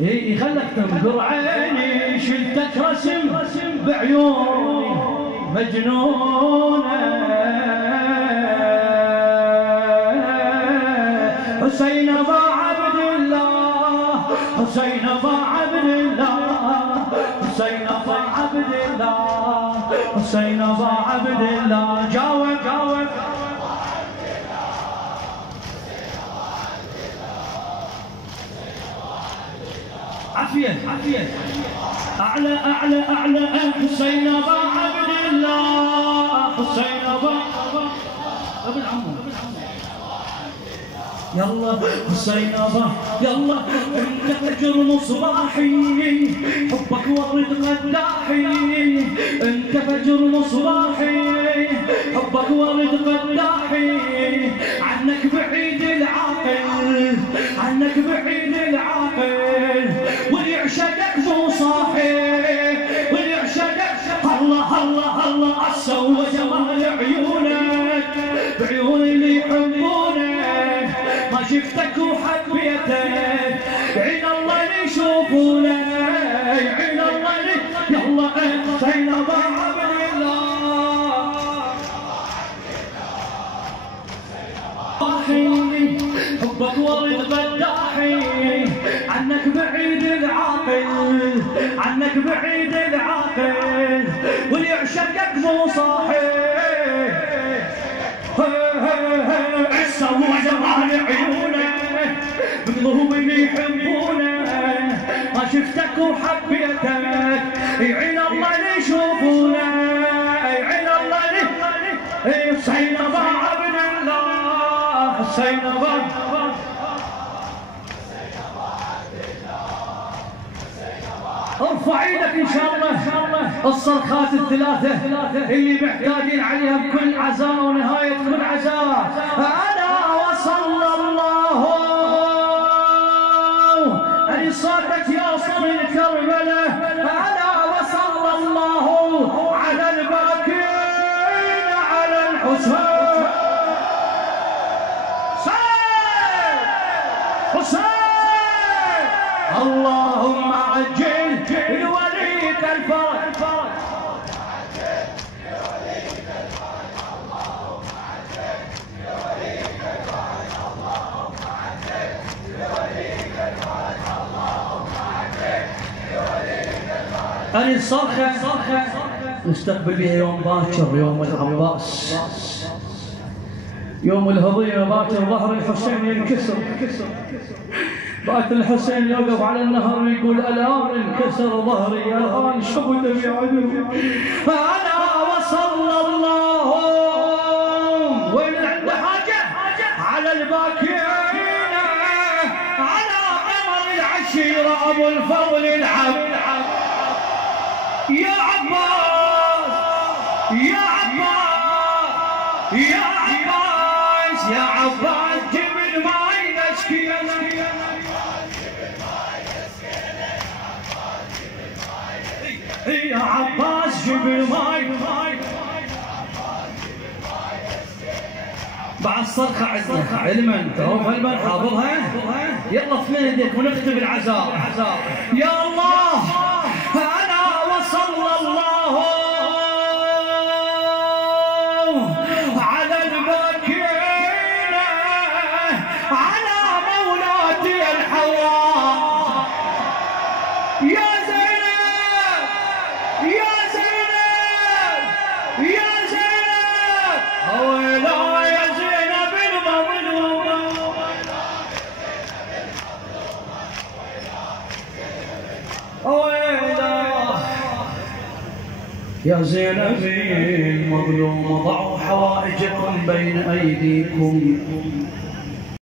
خلك تنظر عيني شلتك رسم بعيوني مجنونة. حسين ابا عبد الله، حسين ابا عبد الله، حسين ابا عبد الله، حسين ابا عبد الله. جاوب جاوب. عافية عافية. أعلى أعلى أعلى. حسين أبا عبد الله، حسين أبا ابن عمو. يلا حسين أبا يلا. أنت فجر مصباحي، حبك ورد قداحي. أنت فجر مصباحي، حبك ورد قداحي. عنك بعيد العاقل، عنك بعيد العاقل. واللي يعشقك مو صاحي، واللي يعشقك الله الله الله. أسوى جمال عيونك بعيون اللي يحبونك. ما شفتك وحبيتك، عين الله اللي يشوفونك، عين الله اللي. يلا حسين ابا عبد الله. حبك ورد قداحي. عنك بعيد العاقل، عنك بعيد العاقل. واللي يعشقك مو صاحي. سوى جمال عيونك بقلوب اللي يحبونك. ما شفتك وحبيتك، عين الله اللي يشوفونك، عين الله اللي. حسين ابا عبد الله، حسين ابا. ارفع ايدك ان شاء الله. الصرخات الثلاثه اللي محتاجين عليها بكل عزاء ونهايه كل عزاء. انا وصلى الله. أي صوتك يوصل لكربلاء. انا وصلى الله على الباكين على الحسين. حسين اللهم عجل لوليك الفرج. هذه الصرخة نستقبل بها يوم باكر، يوم العباس، يوم الهضيمة. باكر ظهر الحسين ينكسر، باكر الحسين يوقف على النهر ويقول الآن انكسر ظهري، الآن شبت بعدو. فأنا وصلى الله. وين عنده حاجة؟ على الباكين على قمر العشيرة أبو الفضل العبد. يا عباس يا عباس يا عباس يا عباس جيب الماي نسقينا. يا عباس جيب الماي. بعد صرخة عندنا علما تعرف علما حافظها. يلا اثنين يديك ونختم العزاء. يا الله أنا وصلى الله على الباكين على مولاتي الحواء. يا زينب يا زينب يا زينب. ويلا يا زينب المظلومة. يا زينب المظلومة ضعوا حوائجكم بين أيديكم.